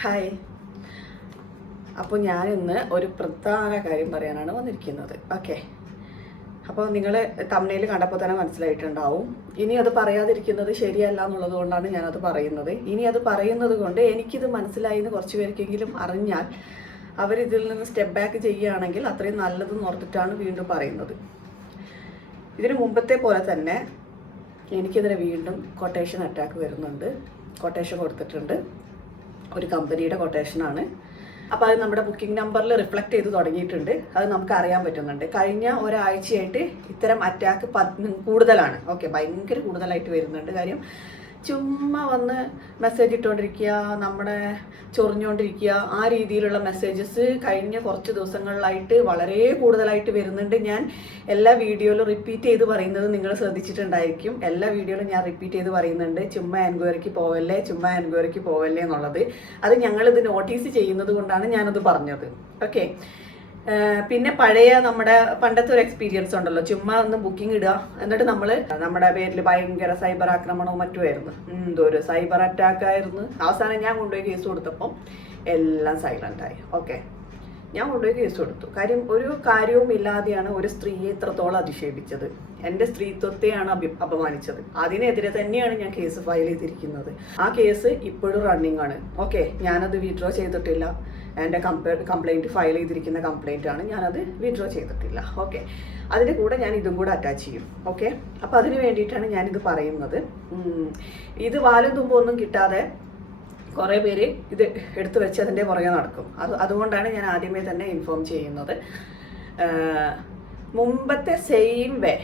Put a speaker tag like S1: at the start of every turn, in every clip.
S1: Hi അപ്പോൾ ഞാൻ ഇന്ന് ഒരു പ്രധാന കാര്യം പറയാനാണ് വന്നിരിക്കുന്നത്. ഓക്കെ അപ്പോൾ നിങ്ങൾ തമിഴിൽ കണ്ടപ്പോൾ തന്നെ മനസ്സിലായിട്ടുണ്ടാവും. ഇനി അത് പറയാതിരിക്കുന്നത് ശരിയല്ല എന്നുള്ളത് കൊണ്ടാണ് ഞാനത് പറയുന്നത്. ഇനി അത് പറയുന്നത് കൊണ്ട് എനിക്കിത് മനസ്സിലായി എന്ന് കുറച്ച് പേർക്കെങ്കിലും അറിഞ്ഞാൽ അവരിതിൽ നിന്ന് സ്റ്റെപ്പ് ബാക്ക് ചെയ്യുകയാണെങ്കിൽ അത്രയും നല്ലതെന്ന് ഓർത്തിട്ടാണ് വീണ്ടും പറയുന്നത്. ഇതിന് മുമ്പത്തെ പോലെ തന്നെ എനിക്കെതിരെ വീണ്ടും കൊട്ടേഷൻ അറ്റാക്ക് വരുന്നുണ്ട്. കൊട്ടേഷൻ കൊടുത്തിട്ടുണ്ട്. ഒരു കമ്പനിയുടെ കൊട്ടേഷനാണ് അപ്പോൾ അത് നമ്മുടെ ബുക്കിംഗ് നമ്പറിൽ റിഫ്ലക്റ്റ് ചെയ്ത് തുടങ്ങിയിട്ടുണ്ട്. അത് നമുക്ക് അറിയാൻ പറ്റുന്നുണ്ട്. കഴിഞ്ഞ ഒരാഴ്ചയായിട്ട് ഇത്തരം അറ്റാക്ക് കൂടുതലാണ്. ഓക്കെ ഭയങ്കര കൂടുതലായിട്ട് വരുന്നുണ്ട് കാര്യം. ചുമ്മാ വന്ന് മെസ്സേജ് ഇട്ടുകൊണ്ടിരിക്കുക നമ്മുടെ ചൊറിഞ്ഞുകൊണ്ടിരിക്കുക ആ രീതിയിലുള്ള മെസ്സേജസ് കഴിഞ്ഞ കുറച്ച് ദിവസങ്ങളിലായിട്ട് വളരെ കൂടുതലായിട്ട് വരുന്നുണ്ട്. ഞാൻ എല്ലാ വീഡിയോയിലും റിപ്പീറ്റ് ചെയ്ത് പറയുന്നത് നിങ്ങൾ ശ്രദ്ധിച്ചിട്ടുണ്ടായിരിക്കും. എല്ലാ വീഡിയോയിലും ഞാൻ റിപ്പീറ്റ് ചെയ്ത് പറയുന്നുണ്ട്. ചുമ്മാ എൻക്വയറിക്ക് പോവല്ലേ ചുമ്മാ എൻക്വയറിക്ക് പോവല്ലേ എന്നുള്ളത്. അത് ഞങ്ങളിത് നോട്ടീസ് ചെയ്യുന്നത് കൊണ്ടാണ് ഞാനത് പറഞ്ഞത്. ഓക്കെ പിന്നെ പഴയ നമ്മുടെ പണ്ടത്തെ ഒരു എക്സ്പീരിയൻസ് ഉണ്ടല്ലോ. ചുമ്മാ ഒന്ന് ബുക്കിംഗ് ഇടുക. എന്നിട്ട് നമ്മൾ നമ്മുടെ പേരിൽ ഭയങ്കര സൈബർ ആക്രമണവും മറ്റുമായിരുന്നു. എന്തോ ഒരു സൈബർ അറ്റാക്ക് ആയിരുന്നു. അവസാനം ഞാൻ കൊണ്ടുപോയി കേസ് കൊടുത്തപ്പം എല്ലാം സൈലന്റ് ആയി. ഓക്കെ ഞാൻ കൊണ്ടുപോയി കേസ് കൊടുത്തു. കാര്യം ഒരു കാര്യവും ഇല്ലാതെയാണ് ഒരു സ്ത്രീയെ ഇത്രത്തോളം അധിക്ഷേപിച്ചത്. എന്റെ സ്ത്രീത്വത്തെയാണ് അഭി അപമാനിച്ചത്. അതിനെതിരെ തന്നെയാണ് ഞാൻ കേസ് ഫയൽ ചെയ്തിരിക്കുന്നത്. ആ കേസ് ഇപ്പോഴും റണ്ണിങ് ആണ്. ഓക്കെ ഞാനത് വിഡ്രോ ചെയ്തിട്ടില്ല. എന്റെ കംപ്ലൈന്റ് ഫയൽ ചെയ്തിരിക്കുന്ന കംപ്ലൈന്റ് ആണ്. ഞാനത് വിഡ്രോ ചെയ്തിട്ടില്ല. ഓക്കെ അതിന്റെ കൂടെ ഞാൻ ഇതും കൂടെ അറ്റാച്ച് ചെയ്യും. ഓക്കെ അപ്പോൾ അതിന് വേണ്ടിയിട്ടാണ് ഞാനിത് പറയുന്നത്. ഇത് വാലും തുമ്പൊന്നും കിട്ടാതെ കുറേ പേര് ഇത് എടുത്തു വെച്ച് അതിന്റെ പുറകെ നടക്കും. അത് അതുകൊണ്ടാണ് ഞാൻ ആദ്യമേ തന്നെ ഇൻഫോം ചെയ്യുന്നത്. മുമ്പത്തെ സെയിം വേ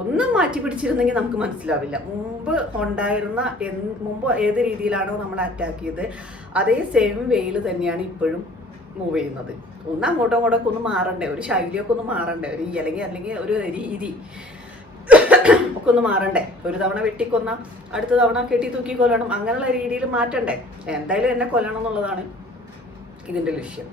S1: ഒന്നും മാറ്റി പിടിച്ചിരുന്നെങ്കിൽ നമുക്ക് മനസ്സിലാവില്ല. മുമ്പ് ഉണ്ടായിരുന്ന മുമ്പ് ഏത് രീതിയിലാണോ നമ്മൾ അറ്റാക്ക് ചെയ്ത് അതേ സെയിം വേയിൽ തന്നെയാണ് ഇപ്പോഴും മൂവ് ചെയ്യുന്നത്. ഒന്ന് അങ്ങോട്ടും അങ്ങോട്ടൊക്കെ ഒന്ന് മാറണ്ടേ? ഒരു ശൈലിയൊക്കെ ഒന്ന് മാറണ്ടേ? ഒരു അല്ലെങ്കിൽ അല്ലെങ്കിൽ ഒരു രീതി ഒക്കെ ഒന്ന് മാറണ്ടേ? ഒരു തവണ വെട്ടിക്കൊന്ന അടുത്ത തവണ കെട്ടി തൂക്കി കൊല്ലണം അങ്ങനെയുള്ള രീതിയിൽ മാറ്റണ്ടേ? എന്തായാലും എന്നെ കൊല്ലണം എന്നുള്ളതാണ് ഇതിന്റെ ലക്ഷ്യം.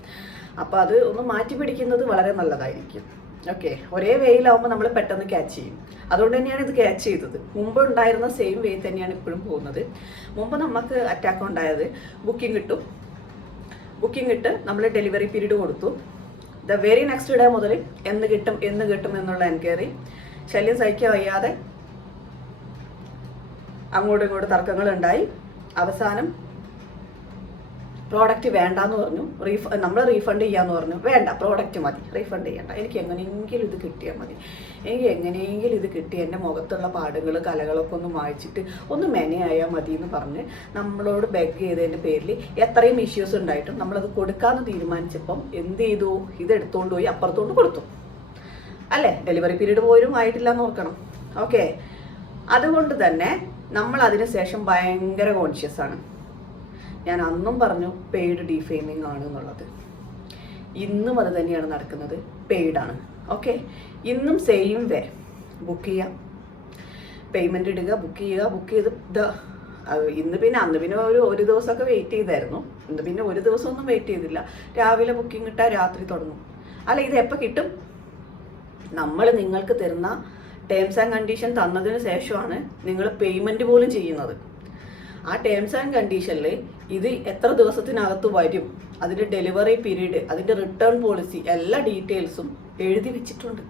S1: അപ്പോൾ അത് ഒന്ന് മാറ്റി പിടിക്കുന്നത് വളരെ നല്ലതായിരിക്കും. ഓക്കെ ഒരേ വേയിലാവുമ്പോൾ നമ്മൾ പെട്ടെന്ന് ക്യാച്ച് ചെയ്യും. അതുകൊണ്ട് തന്നെയാണ് ഇത് ക്യാച്ച് ചെയ്തത്. മുമ്പ് ഉണ്ടായിരുന്ന സെയിം വേ തന്നെയാണ് ഇപ്പോഴും പോകുന്നത്. മുമ്പ് നമുക്ക് അറ്റാക്ക് ഉണ്ടായത് ബുക്കിംഗ് കിട്ടും. ബുക്കിംഗ് ഇട്ട് നമ്മൾ ഡെലിവറി പീരീഡ് കൊടുത്തു. ദ വെരി നെക്സ്റ്റ് ഡേ മുതൽ എന്ന് കിട്ടും എന്ന് കിട്ടും എന്നുള്ള എൻക്വയറി ശല്യം സഹിക്കാൻ വയ്യാതെ അങ്ങോട്ടും ഇങ്ങോട്ടും തർക്കങ്ങൾ ഉണ്ടായി അവസാനം പ്രോഡക്റ്റ് വേണ്ടാന്ന് പറഞ്ഞു. റീഫ നമ്മൾ റീഫണ്ട് ചെയ്യാന്ന് പറഞ്ഞു. വേണ്ട പ്രോഡക്റ്റ് മതി. റീഫണ്ട് ചെയ്യണ്ട. എനിക്ക് എങ്ങനെയെങ്കിലും ഇത് കിട്ടിയാൽ മതി. എനിക്ക് എങ്ങനെയെങ്കിലും ഇത് കിട്ടി. എന്റെ മുഖത്തുള്ള പാടുകൾ കലകളൊക്കെ ഒന്ന് വായിച്ചിട്ട് ഒന്ന് മെനയായാൽ മതി എന്ന് പറഞ്ഞ് നമ്മളോട് ബെഗ് ചെയ്തതിന്റെ പേരിൽ എത്രയും ഇഷ്യൂസ് ഉണ്ടായിട്ടും നമ്മളത് കൊടുക്കാമെന്ന് തീരുമാനിച്ചപ്പം എന്ത് ചെയ്തു? ഇത് എടുത്തുകൊണ്ട് പോയി അപ്പുറത്തോണ്ട് കൊടുത്തു. അല്ലേ? ഡെലിവറി പീരീഡ് പോലും ആയിട്ടില്ല എന്ന് ഓർക്കണം. ഓക്കെ അതുകൊണ്ട് തന്നെ നമ്മൾ അതിന് ശേഷം ഭയങ്കര കോൺഷ്യസ് ആണ്. ഞാൻ അന്നും പറഞ്ഞു പെയ്ഡ് ഡിഫെയിമിംഗ് ആണ് എന്നുള്ളത്. ഇന്നും അത് തന്നെയാണ് നടക്കുന്നത്. പെയ്ഡാണ് ഓക്കെ ഇന്നും സെയിം വേ ബുക്ക് ചെയ്യാം. പേയ്മെന്റ് ഇടുക ബുക്ക് ചെയ്യുക ബുക്ക് ചെയ്ത് ഇത് ഇന്ന് പിന്നെ അന്ന് പിന്നെ ഒരു ഒരു ദിവസമൊക്കെ വെയിറ്റ് ചെയ്തായിരുന്നു. ഇന്ന് പിന്നെ ഒരു ദിവസമൊന്നും വെയിറ്റ് ചെയ്തില്ല. രാവിലെ ബുക്കിംഗ് ഇട്ടാൽ രാത്രി തുടങ്ങും. അല്ല ഇത് എപ്പോൾ കിട്ടും? നമ്മൾ നിങ്ങൾക്ക് തരുന്ന ടേംസ് ആൻഡ് കണ്ടീഷൻ തന്നതിന് ശേഷമാണ് നിങ്ങൾ പേയ്മെന്റ് പോലും ചെയ്യുന്നത്. ആ ടേംസ് ആൻഡ് കണ്ടീഷനിൽ ഇത് എത്ര ദിവസത്തിനകത്ത് വരും അതിന്റെ ഡെലിവറി പീരീഡ് അതിന്റെ റിട്ടേൺ പോളിസി എല്ലാ ഡീറ്റെയിൽസും എഴുതി വെച്ചിട്ടുണ്ട്.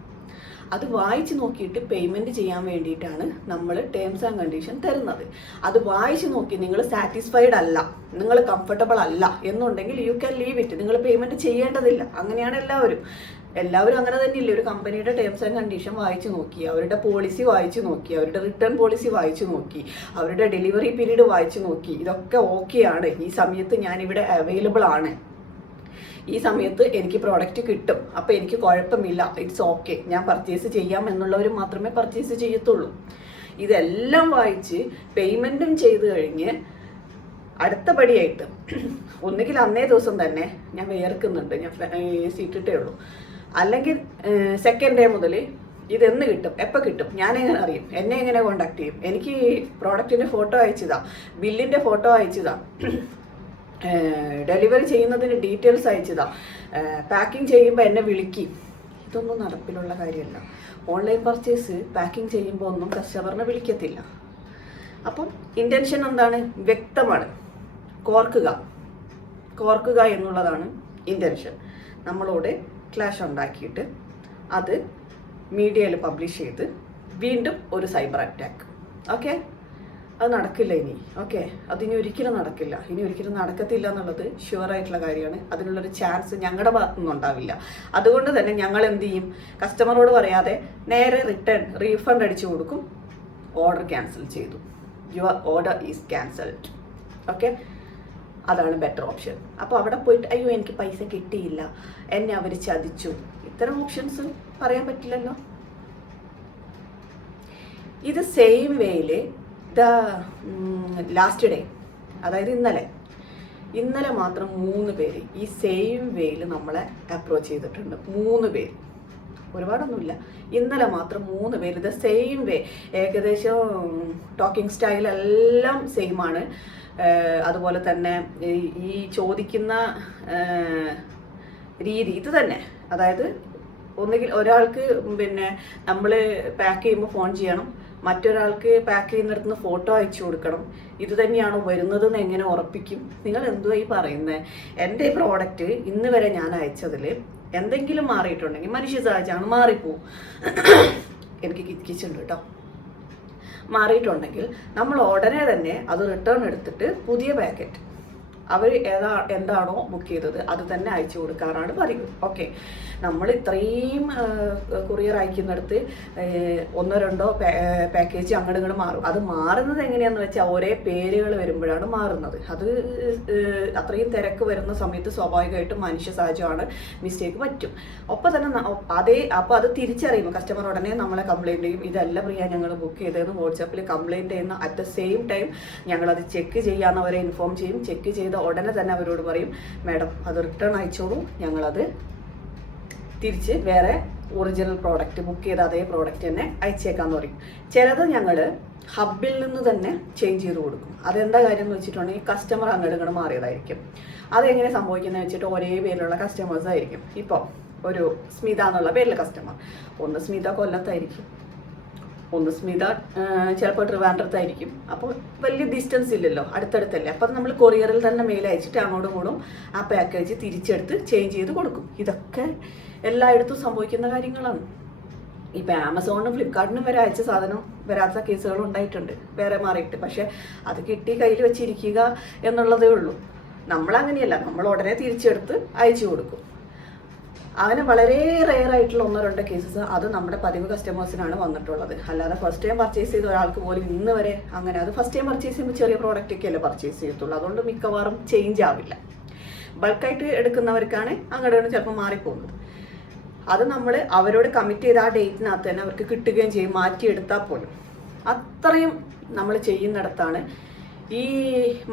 S1: അത് വായിച്ച് നോക്കിയിട്ട് പേയ്മെന്റ് ചെയ്യാൻ വേണ്ടിയിട്ടാണ് നമ്മൾ ടേംസ് ആൻഡ് കണ്ടീഷൻ തരുന്നത്. അത് വായിച്ച് നോക്കി നിങ്ങൾ സാറ്റിസ്ഫൈഡ് അല്ല നിങ്ങൾ കംഫർട്ടബിൾ അല്ല എന്നുണ്ടെങ്കിൽ യു ക്യാൻ ലീവ് ഇറ്റ് നിങ്ങൾ പേയ്മെന്റ് ചെയ്യേണ്ടതില്ല. അങ്ങനെയാണ് എല്ലാവരും. എല്ലാവരും അങ്ങനെ തന്നെയല്ലേ? ഒരു കമ്പനിയുടെ ടേംസ് ആൻഡ് കണ്ടീഷൻ വായിച്ചു നോക്കി അവരുടെ പോളിസി വായിച്ചു നോക്കി അവരുടെ റിട്ടേൺ പോളിസി വായിച്ചു നോക്കി അവരുടെ ഡെലിവറി പീരീഡ് വായിച്ചു നോക്കി. ഇതൊക്കെ ഓക്കെയാണ് ഈ സമയത്ത് ഞാൻ ഇവിടെ അവൈലബിൾ ആണ്. ഈ സമയത്ത് എനിക്ക് പ്രോഡക്റ്റ് കിട്ടും. അപ്പോൾ എനിക്ക് കുഴപ്പമില്ല. ഇറ്റ്സ് ഓക്കെ ഞാൻ പർച്ചേസ് ചെയ്യാം എന്നുള്ളവർ മാത്രമേ പർച്ചേസ് ചെയ്യത്തുള്ളൂ. ഇതെല്ലാം വായിച്ച് പേയ്മെന്റും ചെയ്ത് കഴിഞ്ഞ് അടുത്ത പടിയായിട്ട് ഒന്നുകിൽ അന്നേ ദിവസം തന്നെ ഞാൻ വേർക്കുന്നുണ്ട് ഞാൻ സീറ്റിട്ടേ ഉള്ളൂ. അല്ലെങ്കിൽ സെക്കൻഡ് ഡേ മുതൽ ഇതെന്ന് കിട്ടും? എപ്പോൾ കിട്ടും? ഞാൻ എങ്ങനെ അറിയും? എന്നെ എങ്ങനെ കോണ്ടാക്ട് ചെയ്യും? എനിക്ക് പ്രോഡക്റ്റിന്റെ ഫോട്ടോ അയച്ചതാ. ബില്ലിന്റെ ഫോട്ടോ അയച്ചതാ. ഡെലിവറി ചെയ്യുന്നതിന് ഡീറ്റെയിൽസ് അയച്ചതാ. പാക്കിംഗ് ചെയ്യുമ്പോൾ എന്നെ വിളിക്കി. ഇതൊന്നും നടപ്പിലുള്ള കാര്യമല്ല. ഓൺലൈൻ പർച്ചേസ് പാക്കിംഗ് ചെയ്യുമ്പോൾ ഒന്നും കസ്റ്റമറിനെ വിളിക്കത്തില്ല. അപ്പം ഇന്റൻഷൻ എന്താണ്? വ്യക്തമാണ്. കോർക്കുക. കോർക്കുക എന്നുള്ളതാണ് ഇന്റൻഷൻ നമ്മളോട് ക്ലാഷ് ഉണ്ടാക്കിയിട്ട് അത് മീഡിയയിൽ പബ്ലിഷ് ചെയ്ത് വീണ്ടും ഒരു സൈബർ അറ്റാക്ക് ഓക്കെ അത് നടക്കില്ല ഇനി. ഓക്കെ അതിനി ഒരിക്കലും നടക്കില്ല. ഇനി ഒരിക്കലും നടക്കത്തില്ല എന്നുള്ളത് ഷുവർ ആയിട്ടുള്ള കാര്യമാണ്. അതിനുള്ളൊരു ചാൻസ് ഞങ്ങളുടെ ഭാഗത്തുനിന്ന് ഉണ്ടാവില്ല അതുകൊണ്ട് തന്നെ ഞങ്ങൾ എന്ത് ചെയ്യും? കസ്റ്റമറോട് പറയാതെ നേരെ റിട്ടേൺ റീഫണ്ട് അടിച്ചു കൊടുക്കും. ഓർഡർ ക്യാൻസൽ ചെയ്തു. Your order is cancelled okay അതാണ് ബെറ്റർ ഓപ്ഷൻ അപ്പോൾ അവിടെ പോയിട്ട് അയ്യോ എനിക്ക് പൈസ കിട്ടിയില്ല. എന്നെ അവർ ചതിച്ചു. ഇത്തരം ഓപ്ഷൻസ് പറയാൻ പറ്റില്ലല്ലോ. ഇത് സെയിം വേയിൽ ദ ലാസ്റ്റ് ഡേ അതായത് ഇന്നലെ. ഇന്നലെ മാത്രം മൂന്ന് പേര് ഈ സെയിം വേയിൽ നമ്മളെ അപ്രോച്ച് ചെയ്തിട്ടുണ്ട്. മൂന്ന് പേര്. ഒരുപാടൊന്നുമില്ല. ഇന്നലെ മാത്രം മൂന്ന് പേര്. ദ സെയിം വേ ഏകദേശം ടോക്കിംഗ് സ്റ്റൈൽ എല്ലാം സെയിം ആണ്. ഏഹ് അതുപോലെ തന്നെ ഈ- ചോദിക്കുന്ന രീതി ഇത് തന്നെ. അതായത് ഒന്നുകിൽ ഒരാൾക്ക് പിന്നെ നമ്മൾ പാക്ക് ചെയ്യുമ്പോൾ ഫോൺ ചെയ്യണം. മറ്റൊരാൾക്ക് പാക്ക് ചെയ്യുന്നിടത്ത് നിന്ന് ഫോട്ടോ അയച്ചു കൊടുക്കണം. ഇത് തന്നെയാണോ വരുന്നതെന്ന് എങ്ങനെ ഉറപ്പിക്കും? നിങ്ങൾ എന്തോ ഈ പറയുന്നത് എന്റെ പ്രോഡക്റ്റ് ഇന്ന് വരെ ഞാൻ അയച്ചതിൽ എന്തെങ്കിലും മാറിയിട്ടുണ്ടെങ്കിൽ മനുഷ്യ സാഹചര്യമാണ് മാറിപ്പോവും. എനിക്ക് കിച്ചിട്ടുണ്ട് കേട്ടോ. മാറിയിട്ടുണ്ടെങ്കിൽ നമ്മൾ ഉടനെ തന്നെ അത് റിട്ടേൺ എടുത്തിട്ട് പുതിയ പാക്കറ്റ് അവർ ഏതാ എന്താണോ ബുക്ക് ചെയ്തത് അത് തന്നെ അയച്ചു കൊടുക്കാറാണ് പതിവ് ഓക്കെ നമ്മൾ ഇത്രയും കൊറിയർ അയക്കുന്നിടത്ത് ഒന്നോ രണ്ടോ പാക്കേജ് അങ്ങോട്ട് ഇങ്ങോട്ട് മാറും. അത് മാറുന്നത് എങ്ങനെയാണെന്ന് വെച്ചാൽ ഒരേ പേരുകൾ വരുമ്പോഴാണ് മാറുന്നത്. അത് അത്രയും തിരക്ക് വരുന്ന സമയത്ത് സ്വാഭാവികമായിട്ടും മനുഷ്യ സഹജമാണ് മിസ്റ്റേക്ക് പറ്റും. ഒപ്പം തന്നെ അതേ അപ്പോൾ അത് തിരിച്ചറിയുമ്പോൾ കസ്റ്റമർ ഉടനെ നമ്മളെ കംപ്ലൈന്റ് ചെയ്യും. ഇതല്ല പ്രിയ ഞങ്ങൾ ബുക്ക് ചെയ്തതെന്ന് വാട്സാപ്പിൽ കംപ്ലൈന്റ് ചെയ്യുന്ന അറ്റ് ദ സെയിം ടൈം ഞങ്ങളത് ചെക്ക് ചെയ്യാമെന്നവരെ ഇൻഫോം ചെയ്യും. ചെക്ക് ചെയ്ത ഉടനെ തന്നെ അവരോട് പറയും മാഡം അത് റിട്ടേൺ അയച്ചോളൂ. ഞങ്ങളത് തിരിച്ച് വേറെ ഒറിജിനൽ പ്രോഡക്റ്റ് ബുക്ക് ചെയ്ത അതേ പ്രോഡക്റ്റ് തന്നെ അയച്ചേക്കാന്ന് പറയും. ചിലത് ഞങ്ങൾ ഹബിൽ നിന്ന് തന്നെ ചേഞ്ച് ചെയ്ത് കൊടുക്കും. അതെന്താ കാര്യം എന്ന് വെച്ചിട്ടുണ്ടെങ്കിൽ കസ്റ്റമർ അങ്ങോട്ട് മാറിയതായിരിക്കും. അതെങ്ങനെ സംഭവിക്കുന്നത് വെച്ചിട്ട് ഒരേ പേരിലുള്ള കസ്റ്റമേഴ്സ് ആയിരിക്കും. ഇപ്പോൾ ഒരു സ്മിത എന്നുള്ള പേരിലെ കസ്റ്റമർ ഒന്ന് സ്മിത കൊല്ലത്തായിരിക്കും. ഒന്ന് സ്മിത ചിലപ്പോൾ ട്രിവാൻഡ്രത്തായിരിക്കും. അപ്പോൾ വലിയ ഡിസ്റ്റൻസ് ഇല്ലല്ലോ അടുത്തടുത്തല്ലേ. അപ്പം നമ്മൾ കൊറിയറിൽ തന്നെ മെയിൽ അയച്ചിട്ട് അങ്ങോട്ടും ഇങ്ങോട്ടും ആ പാക്കേജ് തിരിച്ചെടുത്ത് ചേഞ്ച് ചെയ്ത് കൊടുക്കും. ഇതൊക്കെ എല്ലായിടത്തും സംഭവിക്കുന്ന കാര്യങ്ങളാണ്. ഇപ്പം ആമസോണിനും ഫ്ലിപ്കാർട്ടിനും വരെ അയച്ച സാധനം വരാത്ത കേസുകൾ ഉണ്ടായിട്ടുണ്ട്. വേറെ മാറിയിട്ട്. പക്ഷേ അത് കിട്ടി കയ്യിൽ വെച്ചിരിക്കുക എന്നുള്ളതേ ഉള്ളൂ. നമ്മളങ്ങനെയല്ല. നമ്മൾ ഉടനെ തിരിച്ചെടുത്ത് അയച്ചു കൊടുക്കും. അങ്ങനെ വളരെ റെയർ ആയിട്ടുള്ള ഒന്നോ രണ്ടോ കേസസ് അത് നമ്മുടെ പതിവ് കസ്റ്റമേഴ്സിനാണ് വന്നിട്ടുള്ളത്. അല്ലാതെ ഫസ്റ്റ് ടൈം പർച്ചേസ് ചെയ്ത ഒരാൾക്ക് പോലും ഇന്ന് വരെ അങ്ങനെ. അത് ഫസ്റ്റ് ടൈം പർച്ചേസ് ചെയ്യുമ്പോൾ ചെറിയ പ്രോഡക്റ്റ് ഒക്കെ അല്ലേ പർച്ചേസ് ചെയ്യത്തുള്ളൂ. അതുകൊണ്ട് മിക്കവാറും ചേഞ്ച് ആവില്ല. ബൾക്കായിട്ട് എടുക്കുന്നവർക്കാണ് അങ്ങോട്ടാണ് ചിലപ്പോൾ മാറിപ്പോകുന്നത് അത് നമ്മൾ അവരോട് കമ്മിറ്റ് ചെയ്ത ആ ഡേറ്റിനകത്ത് തന്നെ അവർക്ക് കിട്ടുകയും ചെയ്യും. മാറ്റിയെടുത്താൽ പോലും. അത്രയും നമ്മൾ ചെയ്യുന്നിടത്താണ് ഈ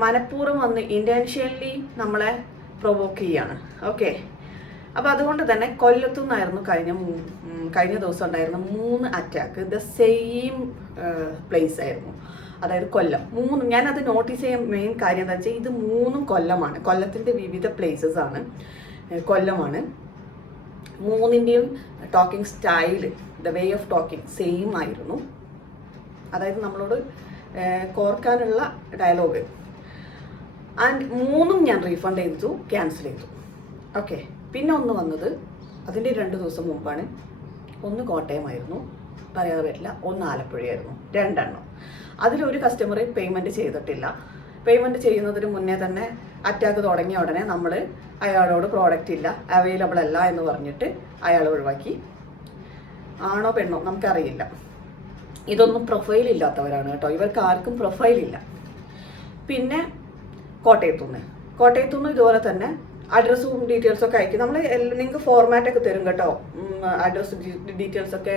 S1: മനഃപൂർവം വന്ന് ഇന്റൻഷ്യലി നമ്മളെ പ്രൊവോക്ക് ചെയ്യാണ്. ഓക്കെ അപ്പോൾ അതുകൊണ്ട് തന്നെ കൊല്ലത്തു നിന്നായിരുന്നു കഴിഞ്ഞ കഴിഞ്ഞ ദിവസം ഉണ്ടായിരുന്ന മൂന്ന് അറ്റാക്ക് ദ സെയിം പ്ലേസ് ആയിരുന്നു. അതായത് കൊല്ലം. മൂന്ന് ഞാനത് നോട്ടീസ് ചെയ്യാൻ മെയിൻ കാര്യം എന്താ വെച്ചാൽ ഇത് മൂന്നും കൊല്ലമാണ്. കൊല്ലത്തിന്റെ വിവിധ പ്ലേസസ് ആണ്. കൊല്ലമാണ്. മൂന്നിന്റെയും talking style the way of talking same ആയിരുന്നു. അതായത് നമ്മളോട് കോർക്കാനുള്ള ഡയലോഗ് ആൻഡ് മൂന്നും ഞാൻ റീഫണ്ട് ചെയ്തു ക്യാൻസൽ ചെയ്തു. ഓക്കെ പിന്നെ ഒന്ന് വന്നത് അതിന്റെ രണ്ട് ദിവസം മുമ്പാണ്. ഒന്ന് കോട്ടയമായിരുന്നു. പറയാതെ പറ്റില്ല. ഒന്ന് ആലപ്പുഴയായിരുന്നു. രണ്ടെണ്ണം. അതിലൊരു കസ്റ്റമർ പേയ്മെന്റ് ചെയ്തിട്ടില്ല. പേയ്മെന്റ് ചെയ്യുന്നതിന് മുന്നേ തന്നെ അറ്റാക്ക് തുടങ്ങിയ ഉടനെ നമ്മൾ അയാളോട് പ്രോഡക്റ്റ് ഇല്ല അവൈലബിൾ അല്ല എന്ന് പറഞ്ഞിട്ട് അയാൾ ഒഴിവാക്കി. ആണോ പെണ്ണോ നമുക്കറിയില്ല. ഇതൊന്നും പ്രൊഫൈൽ ഇല്ലാത്തവരാണ് കേട്ടോ. ഇവർക്ക് ആർക്കും പ്രൊഫൈൽ ഇല്ല. പിന്നെ കോട്ടയത്തുനിന്ന്. കോട്ടയത്തുനിന്ന് ഇതുപോലെ തന്നെ അഡ്രസ്സും ഡീറ്റെയിൽസും ഒക്കെ അയക്കും. നമ്മൾ നിങ്ങൾക്ക് ഫോർമാറ്റ് ഒക്കെ തരും കേട്ടോ. അഡ്രസ് ഡീറ്റെയിൽസ് ഒക്കെ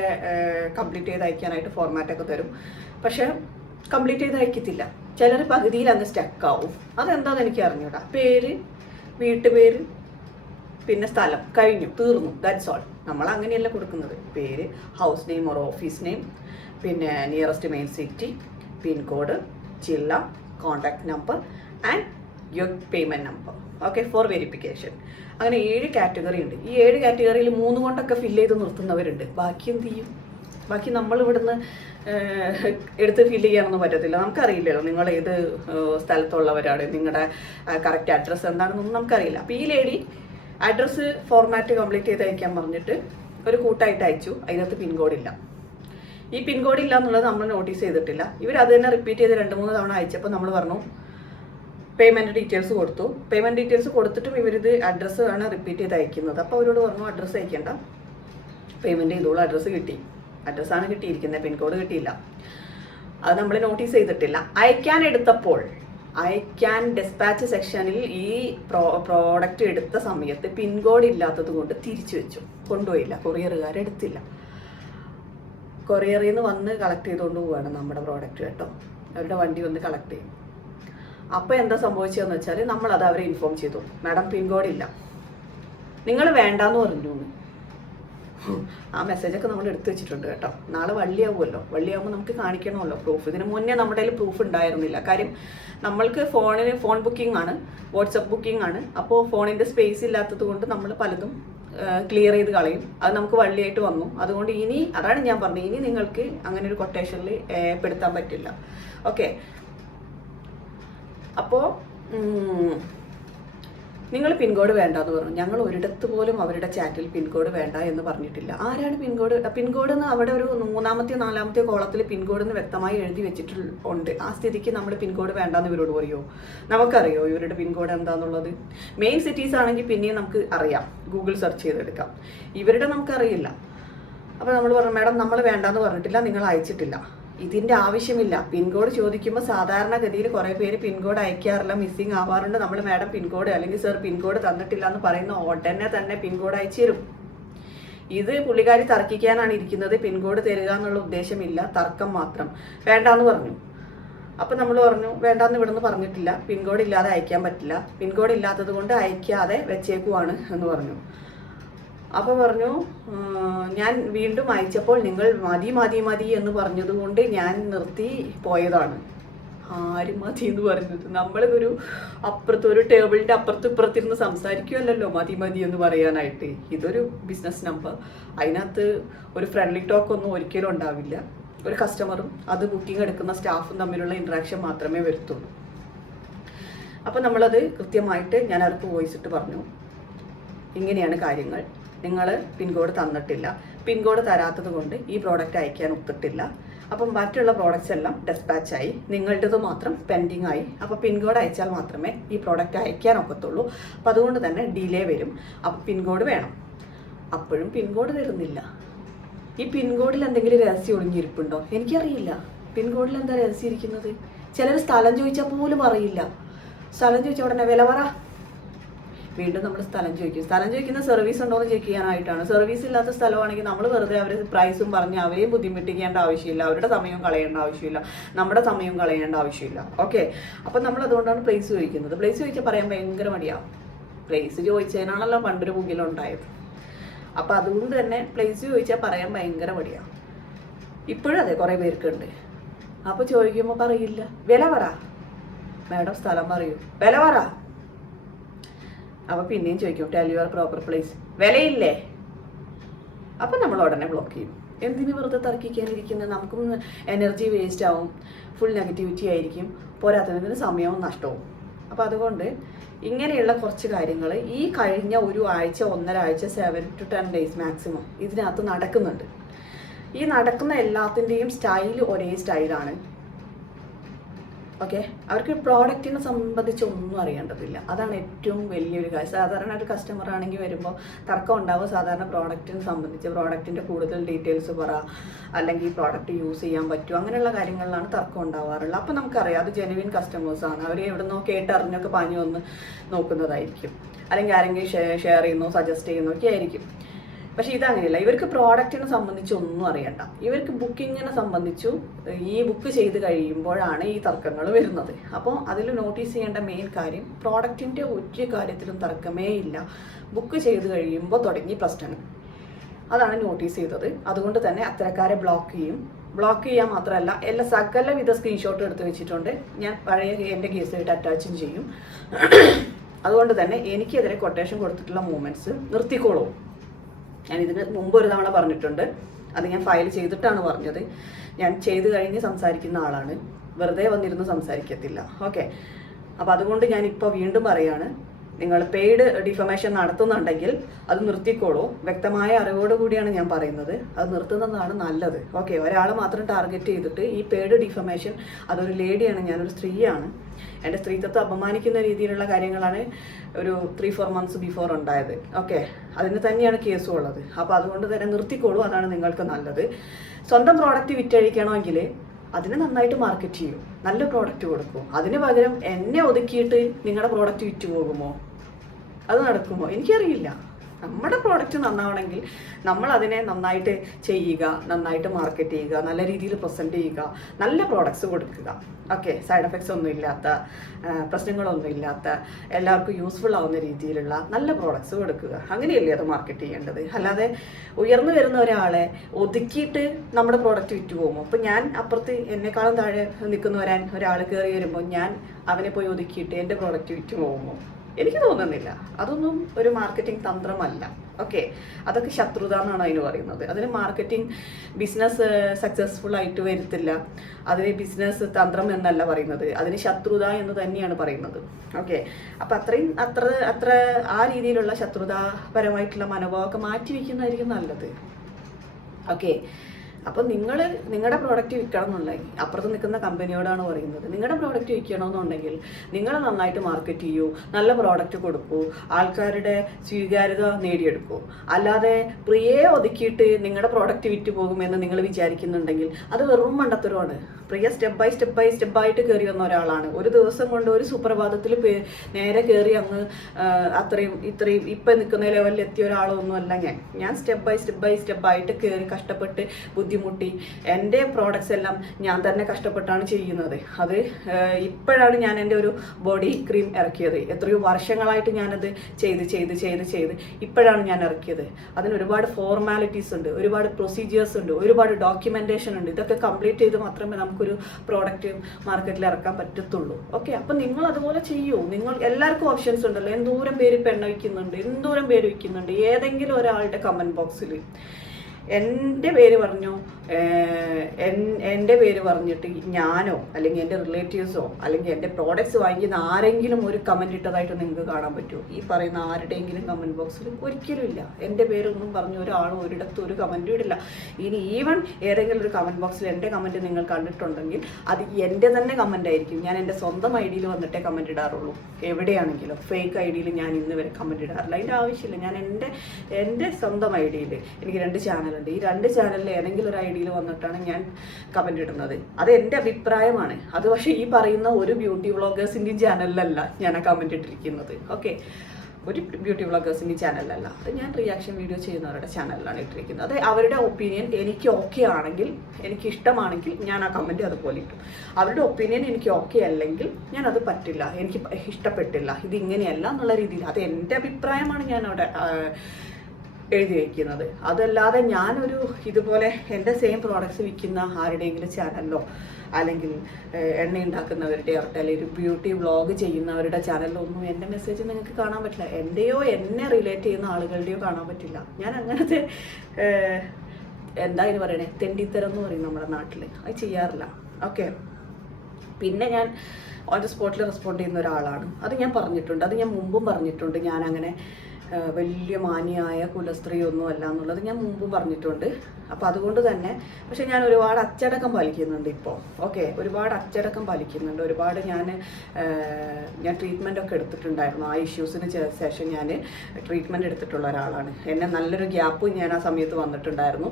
S1: കംപ്ലീറ്റ് ചെയ്ത് അയക്കാനായിട്ട് ഫോർമാറ്റ് ഒക്കെ തരും. പക്ഷേ കംപ്ലീറ്റ് ചെയ്ത് അയക്കത്തില്ല. ചിലർ പകുതിയിൽ അങ്ങ് സ്റ്റക്ക് ആവും. അതെന്താണെന്ന് എനിക്ക് അറിഞ്ഞൂടാ. പേര് വീട്ടുപേര് പിന്നെ സ്ഥലം. കഴിഞ്ഞു. തീർന്നു. ദാറ്റ്സ് ഓൾ നമ്മൾ അങ്ങനെയല്ല കൊടുക്കുന്നത്. പേര് house name or office name പിന്നെ നിയറസ്റ്റ് മെയിൻ സിറ്റി പിൻകോഡ് ജില്ല contact number and your payment number okay for verification അങ്ങനെ ഏഴ് കാറ്റഗറി ഉണ്ട്. ഈ ഏഴ് കാറ്റഗറിയിൽ മൂന്ന് കൊണ്ടൊക്കെ ഫില്ല് ചെയ്ത് നിർത്തുന്നവരുണ്ട്. ബാക്കി എന്ത് ചെയ്യും? ബാക്കി നമ്മൾ ഇവിടുന്ന് എടുത്ത് ഫില്ല് ചെയ്യാനൊന്നും പറ്റത്തില്ല. നമുക്കറിയില്ലല്ലോ നിങ്ങൾ ഏത് സ്ഥലത്തുള്ളവരാണ് നിങ്ങളുടെ കറക്റ്റ് അഡ്രസ്സ് എന്താണെന്നൊന്നും നമുക്കറിയില്ല. അപ്പോൾ ഈ ലേഡി അഡ്രസ്സ് ഫോർമാറ്റ് കംപ്ലീറ്റ് ചെയ്ത് അയക്കാൻ പറഞ്ഞിട്ട് ഒരു കൂട്ടായിട്ട് അയച്ചു. അതിനകത്ത് പിൻകോഡ് ഇല്ല. ഈ പിൻകോഡ് ഇല്ല എന്നുള്ളത് നമ്മൾ നോട്ടീസ് ചെയ്തിട്ടില്ല. ഇവർ അത് തന്നെ റിപ്പീറ്റ് ചെയ്ത് രണ്ട് മൂന്ന് തവണ അയച്ചപ്പോൾ നമ്മൾ പറഞ്ഞു പേയ്മെന്റ് ഡീറ്റെയിൽസ് കൊടുത്തു. പേയ്മെന്റ് ഡീറ്റെയിൽസ് കൊടുത്തിട്ടും ഇവരിത് അഡ്രസ്സ് ആണ് റിപ്പീറ്റ് ചെയ്ത് അയക്കുന്നത്. അപ്പോൾ അവരോട് പറഞ്ഞു അഡ്രസ്സ് അയക്കേണ്ട. പേയ്മെന്റ് ചെയ്തോളൂ അഡ്രസ്സ് കിട്ടി. അഡ്രസ്സാണ് കിട്ടിയിരിക്കുന്നത് പിൻകോഡ് കിട്ടിയില്ല. അത് നമ്മൾ നോട്ടീസ് ചെയ്തിട്ടില്ല. അയക്കാൻ എടുത്തപ്പോൾ അയക്കാൻ ഡിസ്പാച്ച് സെക്ഷനിൽ ഈ പ്രോ പ്രോഡക്റ്റ് എടുത്ത സമയത്ത് പിൻകോഡ് ഇല്ലാത്തത് കൊണ്ട് തിരിച്ചു വെച്ചു. കൊണ്ടുപോയില്ല കൊറിയറുകാർ എടുത്തില്ല. കൊറിയറിൽ നിന്ന് വന്ന് കളക്ട് ചെയ്തുകൊണ്ട് പോവുകയാണ് നമ്മുടെ പ്രോഡക്റ്റ് കേട്ടോ. അവരുടെ വണ്ടി വന്ന് കളക്ട് ചെയ്യും. അപ്പോൾ എന്താ സംഭവിച്ചതെന്ന് വെച്ചാൽ നമ്മളത് അവരെ ഇൻഫോം ചെയ്തു. മാഡം പിൻകോഡ് ഇല്ല. നിങ്ങൾ വേണ്ടാന്ന് പറഞ്ഞു ആ ആ മെസ്സേജൊക്കെ നമ്മൾ എടുത്തു വെച്ചിട്ടുണ്ട് കേട്ടോ. നാളെ വള്ളിയാവുമല്ലോ. വള്ളിയാവുമ്പോൾ നമുക്ക് കാണിക്കണമല്ലോ പ്രൂഫ് ഇതിന് മുന്നേ നമ്മുടെ കയ്യിൽ പ്രൂഫ് ഉണ്ടായിരുന്നില്ല. കാര്യം നമ്മൾക്ക് ഫോണിന് ഫോൺ ബുക്കിംഗ് ആണ് വാട്സപ്പ് ബുക്കിംഗ് ആണ്. അപ്പോൾ ഫോണിന്റെ സ്പേസ് ഇല്ലാത്തത് കൊണ്ട് നമ്മൾ പലതും ക്ലിയർ ചെയ്ത് കളയും. അത് നമുക്ക് വള്ളിയായിട്ട് വന്നു. അതുകൊണ്ട് ഇനി അതാണ് ഞാൻ പറഞ്ഞത്. ഇനി നിങ്ങൾക്ക് അങ്ങനെ ഒരു കൊട്ടേഷനിൽ പെടുത്താൻ പറ്റില്ല. ഓക്കെ അപ്പോൾ നിങ്ങൾ പിൻകോഡ് വേണ്ട എന്ന് പറഞ്ഞു. ഞങ്ങൾ ഒരിടത്ത് പോലും അവരുടെ ചാറ്റിൽ പിൻകോഡ് വേണ്ട എന്ന് പറഞ്ഞിട്ടില്ല. ആരാണ് പിൻകോഡ്? പിൻകോഡ് എന്ന് അവിടെ ഒരു മൂന്നാമത്തെ നാലാമത്തെ കോളത്തിൽ പിൻകോഡ് എന്ന് വ്യക്തമായി എഴുതി വെച്ചിട്ടുണ്ട് ആ സ്ഥിതിക്ക് നമ്മൾ പിൻകോഡ് വേണ്ടാന്ന് ഇവരോട് പറയുമോ നമുക്കറിയോ ഇവരുടെ പിൻകോഡ് എന്താണെന്നുള്ളത് മെയിൻ സിറ്റീസ് ആണെങ്കിൽ പിന്നെയും നമുക്ക് അറിയാം. ഗൂഗിൾ സെർച്ച് ചെയ്തെടുക്കാം. ഇവരുടെ നമുക്കറിയില്ല. അപ്പോൾ നമ്മൾ പറഞ്ഞു മാഡം നമ്മൾ വേണ്ടെന്ന് പറഞ്ഞിട്ടില്ല നിങ്ങൾ അയച്ചിട്ടില്ല. ഇതിന്റെ ആവശ്യമില്ല. പിൻകോഡ് ചോദിക്കുമ്പോൾ സാധാരണഗതിയിൽ കുറേ പേര് പിൻകോഡ് അയക്കാറില്ല. മിസ്സിങ് ആവാറുണ്ട്. നമ്മൾ മാഡം പിൻകോഡ് അല്ലെങ്കിൽ സർ പിൻകോഡ് തന്നിട്ടില്ല എന്ന് പറയുന്ന ഉടനെ തന്നെ പിൻകോഡ് അയച്ചു തരും. ഇത് പുള്ളിക്കാരി തർക്കിക്കാനാണ് ഇരിക്കുന്നത്. പിൻകോഡ് തരിക എന്നുള്ള ഉദ്ദേശമില്ല. തർക്കം മാത്രം. വേണ്ടാന്ന് പറഞ്ഞു. അപ്പം നമ്മൾ പറഞ്ഞു വേണ്ടാന്ന് ഇവിടുന്ന് പറഞ്ഞിട്ടില്ല. പിൻകോഡ് ഇല്ലാതെ അയക്കാൻ പറ്റില്ല. പിൻകോഡ് ഇല്ലാത്തത് കൊണ്ട് അയക്കാതെ വെച്ചേക്കുവാണ് എന്ന് പറഞ്ഞു. അപ്പോൾ പറഞ്ഞു ഞാൻ വീണ്ടും അയച്ചപ്പോൾ നിങ്ങൾ മതി മതി മതി എന്ന് പറഞ്ഞതുകൊണ്ട് ഞാൻ നിർത്തി പോയതാണ്. ആരും മതി എന്ന് പറഞ്ഞത്? നമ്മളിതൊരു അപ്പുറത്ത് ഒരു ടേബിളിന്റെ അപ്പുറത്ത് ഇപ്പുറത്തിരുന്ന് സംസാരിക്കുമല്ലോ മതി മതി എന്ന് പറയാനായിട്ട്. ഇതൊരു ബിസിനസ് നമ്പർ അതിനകത്ത് ഒരു ഫ്രണ്ട്ലി ടോക്ക് ഒന്നും ഒരിക്കലും ഉണ്ടാവില്ല. ഒരു കസ്റ്റമറും അത് ബുക്കിംഗ് എടുക്കുന്ന സ്റ്റാഫും തമ്മിലുള്ള ഇൻട്രാക്ഷൻ മാത്രമേ വരുത്തുള്ളൂ. അപ്പോൾ നമ്മളത് കൃത്യമായിട്ട് ഞാൻ അവർക്ക് വോയിസ് ഇട്ട് പറഞ്ഞു. ഇങ്ങനെയാണ് കാര്യങ്ങൾ. നിങ്ങൾ പിൻകോഡ് തന്നിട്ടില്ല. പിൻകോഡ് തരാത്തത് കൊണ്ട് ഈ പ്രോഡക്റ്റ് അയക്കാൻ ഒത്തിട്ടില്ല. അപ്പം മറ്റുള്ള പ്രോഡക്റ്റ്സ് എല്ലാം ഡെസ്പാച്ച് ആയി. നിങ്ങളുടേത് മാത്രം പെൻഡിങ് ആയി. അപ്പോൾ പിൻകോഡ് അയച്ചാൽ മാത്രമേ ഈ പ്രോഡക്റ്റ് അയക്കാൻ ഒക്കത്തുള്ളൂ. അപ്പോൾ അതുകൊണ്ട് തന്നെ ഡിലേ വരും. അപ്പോൾ പിൻകോഡ് വേണം. അപ്പോഴും പിൻകോഡ് തരുന്നില്ല. ഈ പിൻകോഡിൽ എന്തെങ്കിലും രഹസ്യം ഒളിഞ്ഞിരിപ്പുണ്ടോ? എനിക്കറിയില്ല. പിൻകോഡിൽ എന്താ രഹസ്യം ഇരിക്കുന്നത്? ചിലർ സ്ഥലം ചോദിച്ചാൽ പോലും അറിയില്ല. സ്ഥലം ചോദിച്ച ഉടനെ വില പറ. വീണ്ടും നമ്മൾ സ്ഥലം ചോദിക്കും. സ്ഥലം ചോദിക്കുന്ന സർവീസ് ഉണ്ടോ എന്ന് ചെക്ക് ചെയ്യാനായിട്ടാണ്. സർവീസ് ഇല്ലാത്ത സ്ഥലമാണെങ്കിൽ നമ്മൾ വെറുതെ അവർ പ്രൈസും പറഞ്ഞ് അവരെയും ബുദ്ധിമുട്ടിക്കേണ്ട ആവശ്യമില്ല. അവരുടെ സമയവും കളയേണ്ട ആവശ്യമില്ല. നമ്മുടെ സമയവും കളയേണ്ട ആവശ്യമില്ല. ഓക്കെ അപ്പം നമ്മൾ അതുകൊണ്ടാണ് പ്ലേസ് ചോദിക്കുന്നത്. പ്ലേസ് ചോദിച്ചാൽ പറയാൻ ഭയങ്കര മടിയാവും പ്ലേസ് ചോദിച്ചതിനാണല്ലോ പണ്ടൊരു മുകിലുണ്ടായത്. അപ്പം അതുകൊണ്ട് തന്നെ പ്ലേസ് ചോദിച്ചാൽ പറയാൻ ഭയങ്കര മടിയാവും ഇപ്പോഴും അതെ കുറേ പേർക്കുണ്ട്. അപ്പോൾ ചോദിക്കുമ്പോൾ പറയില്ല. വില പറ. മാഡം സ്ഥലം പറയൂ. വില പറ. അപ്പോൾ പിന്നെയും ചോദിക്കും ടെൽ യുവർ പ്രോപ്പർ പ്ലേസ് വിലയില്ലേ? അപ്പം നമ്മൾ ഉടനെ ബ്ലോക്ക് ചെയ്യും. എന്തിനു വെറുതെ തർക്കിക്കാനിരിക്കുന്നത് നമുക്കും എനർജി വേസ്റ്റ് ആവും. ഫുൾ നെഗറ്റിവിറ്റി ആയിരിക്കും. പോരാത്തതിന് സമയവും നഷ്ടവും. അപ്പോൾ അതുകൊണ്ട് ഇങ്ങനെയുള്ള കുറച്ച് കാര്യങ്ങൾ ഈ കഴിഞ്ഞ ഒരു ആഴ്ച ഒന്നര ആഴ്ച seven to ten days maximum ഇതിനകത്ത് നടക്കുന്നുണ്ട്. ഈ നടക്കുന്ന എല്ലാത്തിന്റെയും സ്റ്റൈൽ ഒരേ സ്റ്റൈലാണ് ഓക്കെ അവർക്ക് പ്രോഡക്റ്റിനെ സംബന്ധിച്ച് ഒന്നും അറിയേണ്ടതില്ല. അതാണ് ഏറ്റവും വലിയൊരു കാര്യം. സാധാരണ ഒരു കസ്റ്റമർ ആണെങ്കിൽ വരുമ്പോൾ തർക്കം ഉണ്ടാവും സാധാരണ പ്രോഡക്റ്റിനെ സംബന്ധിച്ച്. പ്രോഡക്റ്റിന്റെ കൂടുതൽ ഡീറ്റെയിൽസ് പറ. അല്ലെങ്കിൽ പ്രോഡക്റ്റ് യൂസ് ചെയ്യാൻ പറ്റും. അങ്ങനെയുള്ള കാര്യങ്ങളിലാണ് തർക്കം ഉണ്ടാവാറുള്ളത്. അപ്പോൾ നമുക്കറിയാം അത് ജെനുവിൻ കസ്റ്റമേഴ്സാണ് അവർ എവിടെ നിന്നോ കേട്ടറിഞ്ഞൊക്കെ പാഞ്ഞു വന്ന് നോക്കുന്നതായിരിക്കും. അല്ലെങ്കിൽ ആരെങ്കിലും ഷെയർ ചെയ്യുന്നോ സജസ്റ്റ് ചെയ്യുന്നോ ഒക്കെ ആയിരിക്കും. പക്ഷെ ഇതങ്ങനെയല്ല. ഇവർക്ക് പ്രോഡക്റ്റിനെ സംബന്ധിച്ച് ഒന്നും അറിയണ്ട. ഇവർക്ക് ബുക്കിങ്ങിനെ സംബന്ധിച്ചു ഈ ബുക്ക് ചെയ്ത് കഴിയുമ്പോഴാണ് ഈ തർക്കങ്ങൾ വരുന്നത്. അപ്പോൾ അതിൽ നോട്ടീസ് ചെയ്യേണ്ട മെയിൻ കാര്യം പ്രോഡക്റ്റിന്റെ ഒരു കാര്യത്തിലും തർക്കമേ ഇല്ല. ബുക്ക് ചെയ്ത് കഴിയുമ്പോൾ തുടങ്ങി പ്രശ്നങ്ങൾ. അതാണ് നോട്ടീസ് ചെയ്തത്. അതുകൊണ്ട് തന്നെ അത്തരക്കാരെ ബ്ലോക്ക് ചെയ്യും. ബ്ലോക്ക് ചെയ്യാൻ മാത്രമല്ല എല്ലാ സകലവിധ സ്ക്രീൻഷോട്ട് എടുത്ത് വെച്ചിട്ടുണ്ട്. ഞാൻ പഴയ എന്റെ കേസായിട്ട് അറ്റാച്ചും ചെയ്യും. അതുകൊണ്ട് തന്നെ എനിക്കെതിരെ കൊട്ടേഷൻ കൊടുത്തിട്ടുള്ള മൂവ്മെന്റ്സ് നിർത്തിക്കോളൂ. ഞാൻ ഇതിന് മുമ്പ് ഒരു തവണ പറഞ്ഞിട്ടുണ്ട്. അത് ഞാൻ ഫയൽ ചെയ്തിട്ടാണ് പറഞ്ഞത്. ഞാൻ ചെയ്ത് കഴിഞ്ഞ് സംസാരിക്കുന്ന ആളാണ്. വെറുതെ വന്നിരുന്ന് സംസാരിക്കത്തില്ല. ഓക്കെ അപ്പോൾ അതുകൊണ്ട് ഞാൻ ഇപ്പോൾ വീണ്ടും പറയാണ്. നിങ്ങൾ പെയ്ഡ് ഡിഫമേഷൻ നടത്തുന്നുണ്ടെങ്കിൽ അത് നിർത്തിക്കോളൂ. വ്യക്തമായ അറിവോട് കൂടിയാണ് ഞാൻ പറയുന്നത്. അത് നിർത്തുന്നതാണ് നല്ലത്. ഓക്കെ ഒരാൾ മാത്രം ടാർഗറ്റ് ചെയ്തിട്ട് ഈ പെയ്ഡ് ഡിഫമേഷൻ അതൊരു ലേഡിയാണ് ഞാനൊരു സ്ത്രീയാണ്. എന്റെ സ്ത്രീത്വത്തെ അപമാനിക്കുന്ന രീതിയിലുള്ള കാര്യങ്ങളാണ് ഒരു ത്രീ ഫോർ മന്ത്സ് ബിഫോർ ഉണ്ടായത്. ഓക്കെ അതിന് തന്നെയാണ് കേസും ഉള്ളത്. അപ്പോൾ അതുകൊണ്ട് തന്നെ നിർത്തിക്കോളൂ അതാണ് നിങ്ങൾക്ക് നല്ലത്. സ്വന്തം പ്രോഡക്റ്റ് വിറ്റഴിക്കണമെങ്കിൽ അതിനെ നന്നായിട്ട് മാർക്കറ്റ് ചെയ്യും. നല്ല പ്രോഡക്റ്റ് കൊടുക്കും. അതിന് പകരം എന്നെ ഒതുക്കിയിട്ട് നിങ്ങളുടെ പ്രോഡക്റ്റ് വിറ്റ് പോകുമോ അത് നടക്കുമോ എനിക്കറിയില്ല. നമ്മുടെ പ്രോഡക്റ്റ് നന്നാവണമെങ്കിൽ നമ്മൾ അതിനെ നന്നായിട്ട് ചെയ്യുക നന്നായിട്ട് മാർക്കറ്റ് ചെയ്യുക നല്ല രീതിയിൽ പ്രസന്റ് ചെയ്യുക നല്ല പ്രോഡക്ട്സ് കൊടുക്കുക. ഓക്കെ സൈഡ് എഫക്ട്സ് ഒന്നും ഇല്ലാത്ത പ്രശ്നങ്ങളൊന്നും ഇല്ലാത്ത എല്ലാവർക്കും യൂസ്ഫുൾ ആവുന്ന രീതിയിലുള്ള നല്ല പ്രോഡക്ട്സ് കൊടുക്കുക. അങ്ങനെയല്ലേ അത് മാർക്കറ്റ് ചെയ്യേണ്ടത്? അല്ലാതെ ഉയർന്നു വരുന്ന ഒരാളെ ഒതുക്കിയിട്ട് നമ്മുടെ പ്രോഡക്റ്റ് വിറ്റ് പോകുമോ? അപ്പം ഞാൻ അപ്പുറത്ത് എന്നെക്കാളും താഴെ നിൽക്കുന്ന ഒരാൾ കയറി വരുമ്പോൾ ഞാൻ അവനെ പോയി ഒതുക്കിയിട്ട് എന്റെ പ്രോഡക്റ്റ് വിറ്റ് പോകുമോ? എനിക്ക് തോന്നുന്നില്ല. അതൊന്നും ഒരു മാർക്കറ്റിംഗ് തന്ത്രമല്ല. ഓക്കെ അതൊക്കെ ശത്രുത എന്നാണ് അതിന് പറയുന്നത്. അതിന് മാർക്കറ്റിംഗ് ബിസിനസ് സക്സസ്ഫുൾ ആയിട്ട് വരുത്തില്ല. അതിന് ബിസിനസ് തന്ത്രം എന്നല്ല പറയുന്നത്. അതിന് ശത്രുത എന്ന് തന്നെയാണ് പറയുന്നത്. ഓക്കെ അപ്പം അത്രയും അത്ര അത്ര ആ രീതിയിലുള്ള ശത്രുതാപരമായിട്ടുള്ള മനോഭാവമൊക്കെ മാറ്റി വയ്ക്കുന്നതായിരിക്കും നല്ലത്. ഓക്കെ അപ്പോൾ നിങ്ങൾ നിങ്ങളുടെ പ്രോഡക്റ്റ് വിൽക്കണം എന്നുണ്ടെങ്കിൽ അപ്പുറത്ത് നിൽക്കുന്ന കമ്പനിയോടാണ് പറയുന്നത് നിങ്ങളുടെ പ്രോഡക്റ്റ് വിൽക്കണമെന്നുണ്ടെങ്കിൽ നിങ്ങൾ നന്നായിട്ട് മാർക്കറ്റ് ചെയ്യൂ നല്ല പ്രോഡക്റ്റ് കൊടുക്കൂ ആൾക്കാരുടെ സ്വീകാര്യത നേടിയെടുക്കൂ. അല്ലാതെ പ്രിയെ ഒതുക്കിയിട്ട് നിങ്ങളുടെ പ്രോഡക്റ്റ് വിറ്റ് പോകുമെന്ന് നിങ്ങൾ വിചാരിക്കുന്നുണ്ടെങ്കിൽ അത് വെറും മണ്ടത്തരമാണ്. Priya step by step by step ആയിട്ട് കയറി വന്ന ഒരാളാണ്. ഒരു ദിവസം കൊണ്ട് ഒരു സുപ്രഭാതത്തിൽ നേരെ കയറി അങ്ങ് അത്രയും ഇത്രയും ഇപ്പം നിൽക്കുന്ന ലെവലിൽ എത്തിയ ഒരാളൊന്നുമല്ല ഞാൻ. ഞാൻ step by step by step ആയിട്ട് കയറി കഷ്ടപ്പെട്ട് ബുദ്ധിമുട്ടി. എന്റെ പ്രോഡക്റ്റ്സ് എല്ലാം ഞാൻ തന്നെ കഷ്ടപ്പെട്ടാണ് ചെയ്യുന്നത്. അത് ഇപ്പോഴാണ് ഞാൻ എന്റെ ഒരു ബോഡി ക്രീം ഇറക്കിയത്. എത്രയോ വർഷങ്ങളായിട്ട് ഞാനത് ചെയ്ത് ചെയ്ത് ചെയ്ത് ചെയ്ത് ഇപ്പോഴാണ് ഞാൻ ഇറക്കിയത്. അതിന് ഒരുപാട് ഫോർമാലിറ്റീസ് ഉണ്ട് ഒരുപാട് പ്രൊസീജിയേഴ്സ് ഉണ്ട് ഒരുപാട് ഡോക്യുമെന്റേഷൻ ഉണ്ട്. ഇതൊക്കെ കംപ്ലീറ്റ് ചെയ്ത് മാത്രമേ നമുക്കൊരു പ്രോഡക്റ്റ് മാർക്കറ്റിൽ ഇറക്കാൻ പറ്റത്തുള്ളൂ. ഓക്കെ അപ്പം നിങ്ങൾ അതുപോലെ ചെയ്യൂ. നിങ്ങൾ എല്ലാവർക്കും ഓപ്ഷൻസ് ഉണ്ടല്ലോ. എന്തോരം പേര് പെണ്ണ വയ്ക്കുന്നുണ്ട് എന്തോരം പേര് വയ്ക്കുന്നുണ്ട്. ഏതെങ്കിലും ഒരാളുടെ കമന്റ് ബോക്സിൽ എന്റെ പേര് പറഞ്ഞു? എന്റെ പേര് പറഞ്ഞിട്ട് ഞാനോ അല്ലെങ്കിൽ എന്റെ റിലേറ്റീവ്സോ അല്ലെങ്കിൽ എന്റെ പ്രോഡക്റ്റ്സ് വാങ്ങിക്കുന്ന ആരെങ്കിലും ഒരു കമന്റ് ഇട്ടതായിട്ട് നിങ്ങൾക്ക് കാണാൻ പറ്റുമോ? ഈ പറയുന്ന ആരുടെയെങ്കിലും കമന്റ് ബോക്സിൽ ഒരിക്കലും ഇല്ല. എന്റെ പേരൊന്നും പറഞ്ഞ ഒരാളും ഒരിടത്തും ഒരു കമന്റും ഇടില്ല. ഇനി ഈവൻ ഏതെങ്കിലും ഒരു കമന്റ് ബോക്സിൽ എന്റെ കമന്റ് നിങ്ങൾ കണ്ടിട്ടുണ്ടെങ്കിൽ അത് എന്റെ തന്നെ കമന്റ് ആയിരിക്കും. ഞാൻ എന്റെ സ്വന്തം ഐ ഡിയിൽ വന്നിട്ടേ കമന്റ് ഇടാറുള്ളൂ. എവിടെയാണെങ്കിലും ഫേക്ക് ഐ ഡിയിൽ ഞാൻ ഇന്ന് വരെ കമന്റ് ഇടാറില്ല. അതിന്റെ ആവശ്യമില്ല. ഞാൻ എന്റെ എന്റെ സ്വന്തം ഐ ഡിയിൽ എനിക്ക് രണ്ട് ചാനലുണ്ട് ഈ രണ്ട് ചാനലിൽ ഏതെങ്കിലും ഒരു ഐ ഡിയിൽ വന്നിട്ടാണ് ഞാൻ കമന്റ് ഇടുന്നത്. അത് എന്റെ അഭിപ്രായമാണ്. അത് പക്ഷേ ഈ പറയുന്ന ഒരു ബ്യൂട്ടി വ്ളോഗേഴ്സിന്റെയും ചാനലിലല്ല ഞാൻ ആ കമന്റ് ഇട്ടിരിക്കുന്നത്. ഓക്കെ ഒരു ബ്യൂട്ടി വ്ളോഗേഴ്സിന്റെ ചാനലിലല്ല അത് ഞാൻ റിയാക്ഷൻ വീഡിയോ ചെയ്യുന്നവരുടെ ചാനലിലാണ് ഇട്ടിരിക്കുന്നത്. അത് അവരുടെ ഒപ്പീനിയൻ എനിക്ക് ഓക്കെ ആണെങ്കിൽ എനിക്ക് ഇഷ്ടമാണെങ്കിൽ ഞാൻ ആ കമന്റ് അതുപോലെ ഇട്ടു. അവരുടെ ഒപ്പീനിയൻ എനിക്ക് ഓക്കെ അല്ലെങ്കിൽ ഞാൻ അത് പറ്റില്ല. എനിക്ക് ഇഷ്ടപ്പെട്ടില്ല. ഇത് ഇങ്ങനെയല്ല എന്നുള്ള രീതിയിൽ. അത് എന്റെ അഭിപ്രായമാണ് ഞാൻ അവിടെ എഴുതി വയ്ക്കുന്നത് അതല്ലാതെ ഞാനൊരു ഇതുപോലെ എന്റെ സെയിം പ്രോഡക്റ്റ്സ് വിൽക്കുന്ന ആരുടെയെങ്കിലും ചാനലിലോ അല്ലെങ്കിൽ എണ്ണ ഉണ്ടാക്കുന്നവരുടെ അല്ലെങ്കിൽ ഒരു ബ്യൂട്ടി വ്ളോഗ് ചെയ്യുന്നവരുടെ ചാനലിലോ ഒന്നും എന്റെ മെസ്സേജ് നിങ്ങൾക്ക് കാണാൻ പറ്റില്ല. എന്റെയോ എന്നെ റിലേറ്റ് ചെയ്യുന്ന ആളുകളുടെയോ കാണാൻ പറ്റില്ല. ഞാൻ അങ്ങനത്തെ എന്താ ഇതിന് പറയണേ? തെണ്ടിത്തരം എന്ന് പറയും നമ്മുടെ നാട്ടിൽ അത് ചെയ്യാറില്ല. ഓക്കെ പിന്നെ ഞാൻ ഓൺ ദ സ്പോട്ടിൽ റെസ്പോണ്ട് ചെയ്യുന്ന ഒരാളാണ്. അത് ഞാൻ പറഞ്ഞിട്ടുണ്ട്. അത് ഞാൻ മുമ്പും പറഞ്ഞിട്ടുണ്ട്. ഞാൻ അങ്ങനെ വലിയ മാന്യായ കുലസ്ത്രീ ഒന്നും അല്ല എന്നുള്ളത് ഞാൻ മുമ്പ് പറഞ്ഞിട്ടുണ്ട്. അപ്പോൾ അതുകൊണ്ട് തന്നെ പക്ഷെ ഞാൻ ഒരുപാട് അച്ചടക്കം പാലിക്കുന്നുണ്ട് ഇപ്പോൾ ഓക്കെ ഒരുപാട് അച്ചടക്കം പാലിക്കുന്നുണ്ട്. ഒരുപാട് ഞാൻ ഞാൻ ട്രീറ്റ്മെന്റ് ഒക്കെ എടുത്തിട്ടുണ്ടായിരുന്നു. ആ ഇഷ്യൂസിന് ശേഷം ഞാൻ ട്രീറ്റ്മെന്റ് എടുത്തിട്ടുള്ള ഒരാളാണ്. എന്നെ നല്ലൊരു ഗ്യാപ്പും ഞാൻ ആ സമയത്ത് വന്നിട്ടുണ്ടായിരുന്നു.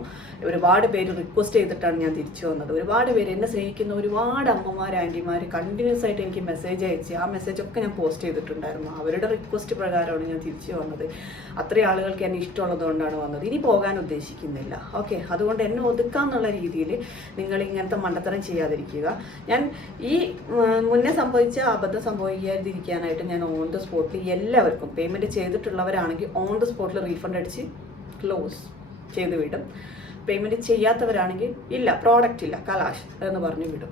S1: ഒരുപാട് പേര് റിക്വസ്റ്റ് ചെയ്തിട്ടാണ് ഞാൻ തിരിച്ചു വന്നത്. ഒരുപാട് പേര് എന്നെ സ്നേഹിക്കുന്ന ഒരുപാട് അമ്മമാർ ആന്റിമാർ കണ്ടിന്യൂസ് ആയിട്ട് എനിക്ക് മെസ്സേജ് അയച്ച് ആ മെസ്സേജ് ഒക്കെ ഞാൻ പോസ്റ്റ് ചെയ്തിട്ടുണ്ടായിരുന്നു. അവരുടെ റിക്വസ്റ്റ് പ്രകാരമാണ് ഞാൻ തിരിച്ചു വന്നത്. അത്രയും ആളുകൾക്ക് എന്നെ ഇഷ്ടമുള്ളത് കൊണ്ടാണ് വന്നത്. ഇനി പോകാൻ ഉദ്ദേശിക്കുന്നില്ല. ഓക്കെ അതുകൊണ്ട് എന്നെ ഒതുക്കാന്നുള്ള രീതിയിൽ നിങ്ങൾ ഇങ്ങനത്തെ മണ്ടത്തരം ചെയ്യാതിരിക്കുക. ഞാൻ ഈ മുന്നേ സംഭവിച്ച അബദ്ധം സംഭവിക്കാതിരിക്കാനായിട്ട് ഞാൻ ഓൺ ദ സ്പോട്ടിൽ എല്ലാവർക്കും പേയ്മെന്റ് ചെയ്തിട്ടുള്ളവരാണെങ്കിൽ ഓൺ ദ സ്പോട്ടിൽ റീഫണ്ട് അടിച്ച് ക്ലോസ് ചെയ്ത് വിടും. പേയ്മെന്റ് ചെയ്യാത്തവരാണെങ്കിൽ ഇല്ല പ്രോഡക്റ്റ് ഇല്ല കലാഷ് എന്ന് പറഞ്ഞു വിടും.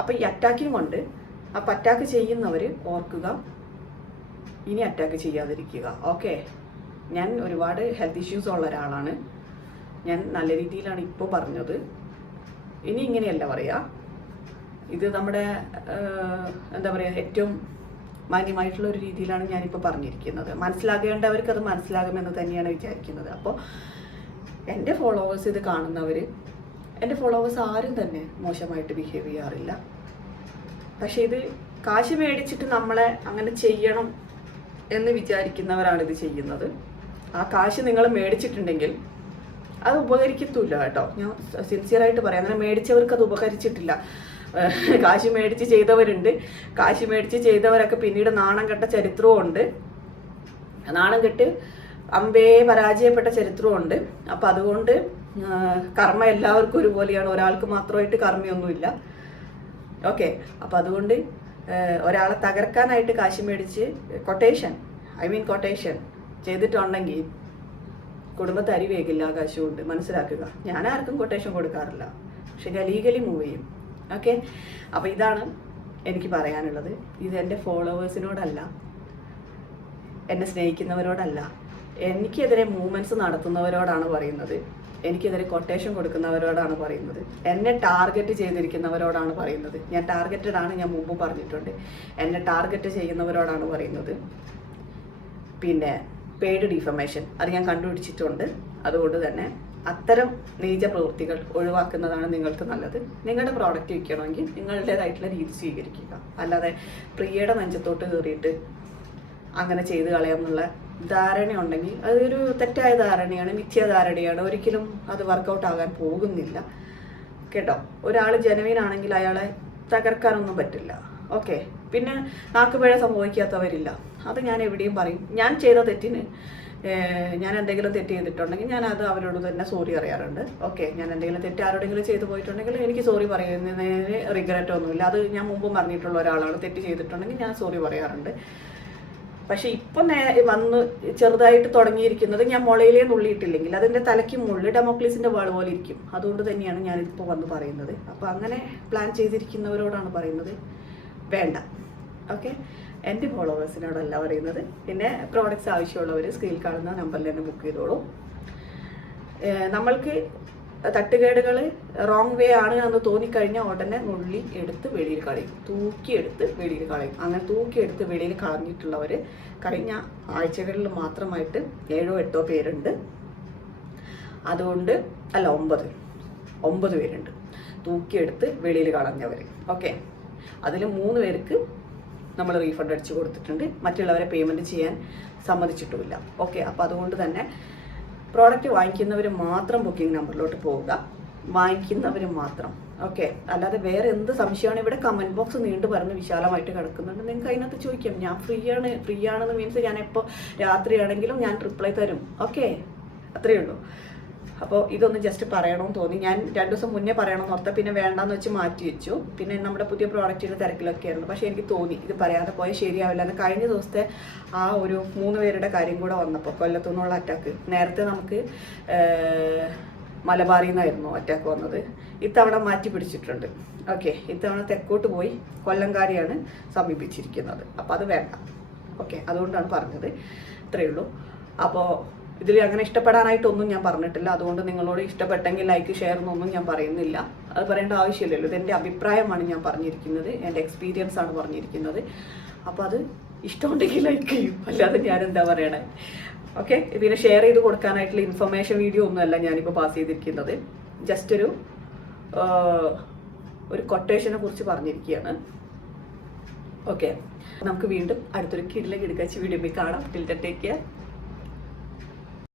S1: അപ്പോൾ ഈ അറ്റാക്കിങ് കൊണ്ട് അപ്പോൾ അറ്റാക്ക് ചെയ്യുന്നവർ ഓർക്കുക ഇനി അറ്റാക്ക് ചെയ്യാതിരിക്കുക. ഓക്കെ ഞാൻ ഒരുപാട് ഹെൽത്ത് ഇഷ്യൂസ് ഉള്ള ഒരാളാണ്. ഞാൻ നല്ല രീതിയിലാണ് ഇപ്പോൾ പറഞ്ഞത്. ഇനി ഇങ്ങനെയല്ല പറയാ. ഇത് നമ്മുടെ എന്താ പറയുക ഏറ്റവും മാന്യമായിട്ടുള്ള ഒരു രീതിയിലാണ് ഞാനിപ്പോൾ പറഞ്ഞിരിക്കുന്നത്. മനസ്സിലാകേണ്ടവർക്ക് അത് മനസ്സിലാകുമെന്ന് തന്നെയാണ് വിചാരിക്കുന്നത്. അപ്പോൾ എന്റെ ഫോളോവേഴ്സ് ഇത് കാണുന്നവർ എന്റെ ഫോളോവേഴ്സ് ആരും തന്നെ മോശമായിട്ട് ബിഹേവ് ചെയ്യാറില്ല. പക്ഷെ ഇത് കാശ് മേടിച്ചിട്ട് നമ്മളെ അങ്ങനെ ചെയ്യണം എന്ന് വിചാരിക്കുന്നവരാണ് ഇത് ചെയ്യുന്നത്. ആ കാശ് നിങ്ങൾ മേടിച്ചിട്ടുണ്ടെങ്കിൽ അത് ഉപകരിക്കത്തില്ല കേട്ടോ. ഞാൻ സിൻസിയറായിട്ട് പറയാം. അങ്ങനെ മേടിച്ചവർക്ക് അത് ഉപകരിച്ചിട്ടില്ല. കാശ് മേടിച്ച് ചെയ്തവരുണ്ട്. കാശ് മേടിച്ച് ചെയ്തവരൊക്കെ പിന്നീട് നാണം കെട്ട ചരിത്രവും ഉണ്ട്. നാണം കെട്ട് അമ്പേ പരാജയപ്പെട്ട ചരിത്രമുണ്ട് അപ്പം അതുകൊണ്ട് കർമ്മ എല്ലാവർക്കും ഒരുപോലെയാണ്. ഒരാൾക്ക് മാത്രമായിട്ട് കർമ്മയൊന്നുമില്ല. ഓക്കെ. അപ്പം അതുകൊണ്ട് ഒരാളെ തകർക്കാനായിട്ട് കാശ് മേടിച്ച് കൊട്ടേഷൻ ഐ മീൻ കൊട്ടേഷൻ ചെയ്തിട്ടുണ്ടെങ്കിൽ കുടുംബത്തെ അരി വേകില്ല ആ കാശ് കൊണ്ട് മനസ്സിലാക്കുക. ഞാൻ ആർക്കും കൊട്ടേഷൻ കൊടുക്കാറില്ല. പക്ഷെ ഞാൻ ലീഗലി മൂവ് ചെയ്യും. ഓക്കെ അപ്പം ഇതാണ് എനിക്ക് പറയാനുള്ളത്. ഇത് എന്റെ ഫോളോവേഴ്സിനോടല്ല എന്നെ സ്നേഹിക്കുന്നവരോടല്ല. എനിക്കെതിരെ മൂവ്മെന്റ്സ് നടത്തുന്നവരോടാണ് പറയുന്നത്. എനിക്കെതിരെ കൊട്ടേഷൻ കൊടുക്കുന്നവരോടാണ് പറയുന്നത്. എന്നെ ടാർഗറ്റ് ചെയ്തിരിക്കുന്നവരോടാണ് പറയുന്നത്. ഞാൻ ടാർഗറ്റഡ് ആണ് ഞാൻ മുമ്പ് പറഞ്ഞിട്ടുണ്ട്. എന്നെ ടാർഗറ്റ് ചെയ്യുന്നവരോടാണ് പറയുന്നത്. പിന്നെ പെയ്ഡ് ഡിഫമേഷൻ അത് ഞാൻ കണ്ടുപിടിച്ചിട്ടുണ്ട്. അതുകൊണ്ട് തന്നെ അത്തരം നീച പ്രവൃത്തികൾ ഒഴിവാക്കുന്നതാണ് നിങ്ങൾക്ക് നല്ലത്. നിങ്ങളുടെ പ്രോഡക്റ്റ് വിൽക്കണമെങ്കിൽ നിങ്ങളുടേതായിട്ടുള്ള രീതി സ്വീകരിക്കുക. അല്ലാതെ പ്രിയയുടെ നെഞ്ചത്തോട്ട് കയറിയിട്ട് അങ്ങനെ ചെയ്ത് കളയാമെന്നുള്ള ധാരണ ഉണ്ടെങ്കിൽ അതൊരു തെറ്റായ ധാരണയാണ് മിഥ്യാധാരണയാണ് ഒരിക്കലും അത് വർക്കൗട്ട് ആകാൻ പോകുന്നില്ല. കേട്ടോ? ഒരാൾ ജനുവിനാണെങ്കിൽ അയാളെ തകർക്കാനൊന്നും പറ്റില്ല. ഓക്കെ. പിന്നെ നാക്കുപിഴ സംഭവിക്കാത്തവരില്ല. അത് ഞാൻ എവിടെയും പറയും. ഞാൻ ചെയ്ത തെറ്റിന് ഞാൻ എന്തെങ്കിലും തെറ്റ് ചെയ്തിട്ടുണ്ടെങ്കിൽ ഞാൻ അത് അവരോട് തന്നെ സോറി പറയാറുണ്ട്. ഓക്കെ. ഞാൻ എന്തെങ്കിലും തെറ്റ് ആരോടെങ്കിലും ചെയ്തു പോയിട്ടുണ്ടെങ്കിൽ എനിക്ക് സോറി പറയുന്നതിന് റിഗ്രറ്റ് ഒന്നുമില്ല. അത് ഞാൻ മുമ്പ് പറഞ്ഞിട്ടുള്ള ഒരാളാണ്. തെറ്റ് ചെയ്തിട്ടുണ്ടെങ്കിൽ ഞാൻ സോറി പറയാറുണ്ട്. പക്ഷെ ഇപ്പൊ വന്ന് ചെറുതായിട്ട് തുടങ്ങിയിരിക്കുന്നത് ഞാൻ മുളയിലേ നുള്ളിയിട്ടില്ലെങ്കിൽ അതിന്റെ തലയ്ക്ക് മുള്ളി ഡെമോക്ലീസിന്റെ വാൾ പോലെ ഇരിക്കും. അതുകൊണ്ട് തന്നെയാണ് ഞാൻ ഇപ്പോൾ വന്ന് പറയുന്നത്. അപ്പൊ അങ്ങനെ പ്ലാൻ ചെയ്തിരിക്കുന്നവരോടാണ് പറയുന്നത്. വേണ്ട. ഓക്കെ? എന്റെ ഫോളോവേഴ്സിനോടല്ല പറയുന്നത്. പിന്നെ പ്രോഡക്റ്റ്സ് ആവശ്യമുള്ളവർ സ്ക്രീനിൽ കാണുന്ന നമ്പറിൽ തന്നെ ബുക്ക് ചെയ്തോളൂ. നമ്മൾക്ക് തട്ടുകേടുകൾ റോങ് വേ ആണ് എന്ന് തോന്നിക്കഴിഞ്ഞാൽ ഉടനെ നുള്ളി എടുത്ത് വെളിയിൽ കളയും. തൂക്കിയെടുത്ത് വെളിയിൽ കളയും. അങ്ങനെ തൂക്കിയെടുത്ത് വെളിയിൽ കളഞ്ഞിട്ടുള്ളവർ കഴിഞ്ഞ ആഴ്ചകളിൽ മാത്രമായിട്ട് ഏഴോ എട്ടോ പേരുണ്ട്. അതുകൊണ്ട് അല്ല ഒമ്പത്. ഒമ്പത് പേരുണ്ട്. തൂക്കിയെടുത്ത് വെളിയിൽ കളഞ്ഞവർ ഓക്കെ? അതിൽ മൂന്ന് പേർക്ക് നമ്മൾ റീഫണ്ട് അടിച്ചു കൊടുത്തിട്ടുണ്ട്. മറ്റുള്ളവരെ പേയ്മെന്റ് ചെയ്യാൻ സമ്മതിച്ചിട്ടുമില്ല. ഓക്കെ? അപ്പോൾ അതുകൊണ്ട് തന്നെ പ്രോഡക്റ്റ് വാങ്ങിക്കുന്നവർ മാത്രം ബുക്കിംഗ് നമ്പറിലോട്ട് പോവുക. വാങ്ങിക്കുന്നവർ മാത്രം. ഓക്കെ അല്ലാതെ വേറെ എന്ത് സംശയമാണ് ഇവിടെ കമന്റ് ബോക്സ് നീണ്ടു പറഞ്ഞ് വിശാലമായിട്ട് കിടക്കുന്നുണ്ട്. നിങ്ങൾക്ക് അതിനകത്ത് ചോദിക്കാം. ഞാൻ ഫ്രീ ആണ് ഫ്രീ ആണെന്ന് മീൻസ് ഞാൻ എപ്പോൾ രാത്രിയാണെങ്കിലും ഞാൻ റിപ്ലൈ തരും. ഓക്കെ അത്രയേ ഉള്ളൂ. അപ്പോൾ ഇതൊന്ന് ജസ്റ്റ് പറയണമെന്ന് തോന്നി. ഞാൻ രണ്ട് ദിവസം മുന്നേ പറയണമെന്ന് ഓർത്ത പിന്നെ വേണ്ടാന്ന് വെച്ച് മാറ്റി വെച്ചു. പിന്നെ നമ്മുടെ പുതിയ പ്രോഡക്റ്റിന്റെ തിരക്കിലൊക്കെ ആയിരുന്നു. പക്ഷേ എനിക്ക് തോന്നി ഇത് പറയാതെ പോയാൽ ശരിയാവില്ല. എന്ന് കഴിഞ്ഞ ദിവസത്തെ ആ ഒരു മൂന്ന് പേരുടെ കാര്യം കൂടെ വന്നപ്പോൾ കൊല്ലത്തു നിന്നുള്ള അറ്റാക്ക് നേരത്തെ നമുക്ക് മലബാറിൽ നിന്നായിരുന്നു അറ്റാക്ക് വന്നത്. ഇത്തവണ മാറ്റി പിടിച്ചിട്ടുണ്ട്. ഓക്കെ ഇത്തവണ തെക്കോട്ട് പോയി കൊല്ലംകാരിയാണ് സമീപിച്ചിരിക്കുന്നത്. അപ്പോൾ അത് വേണ്ട. ഓക്കെ അതുകൊണ്ടാണ് പറഞ്ഞത്. ഇത്രയേ ഉള്ളൂ. അപ്പോൾ ഇതിൽ അങ്ങനെ ഇഷ്ടപ്പെടാനായിട്ടൊന്നും ഞാൻ പറഞ്ഞിട്ടില്ല. അതുകൊണ്ട് നിങ്ങളോട് ഇഷ്ടപ്പെട്ടെങ്കിൽ ലൈക്ക് ഷെയർ എന്നൊന്നും ഞാൻ പറയുന്നില്ല. അത് പറയേണ്ട ആവശ്യമില്ലല്ലോ. ഇത് എന്റെ അഭിപ്രായമാണ് ഞാൻ പറഞ്ഞിരിക്കുന്നത്. എന്റെ എക്സ്പീരിയൻസ് ആണ് പറഞ്ഞിരിക്കുന്നത്. അപ്പോൾ അത് ഇഷ്ടമുണ്ടെങ്കിൽ ലൈക്ക് ചെയ്യും. അല്ലാതെ ഞാൻ എന്താ പറയണേ? ഓക്കെ ഇതിനെ ഷെയർ ചെയ്ത് കൊടുക്കാനായിട്ടുള്ള ഇൻഫർമേഷൻ വീഡിയോ ഒന്നുമല്ല ഞാനിപ്പോൾ പാസ് ചെയ്തിരിക്കുന്നത്. ജസ്റ്റ് ഒരു ഒരു കൊട്ടേഷനെ കുറിച്ച് പറഞ്ഞിരിക്കുകയാണ്. ഓക്കെ നമുക്ക് വീണ്ടും അടുത്തൊരു കിടില കിടക്കാച്ച് വീഡിയോ പോയി കാണാം. Till take care